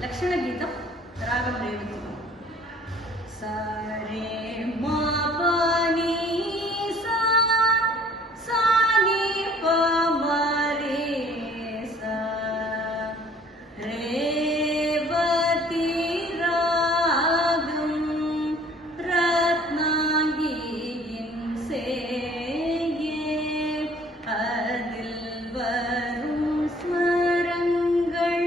लक्षणगीतं रागं रेवती सा रे मा पा नी सा सा नी प म रे सा रेवती रागं रत्नागिरिं सेये அதில் வரும் ஸ்வரங்கள்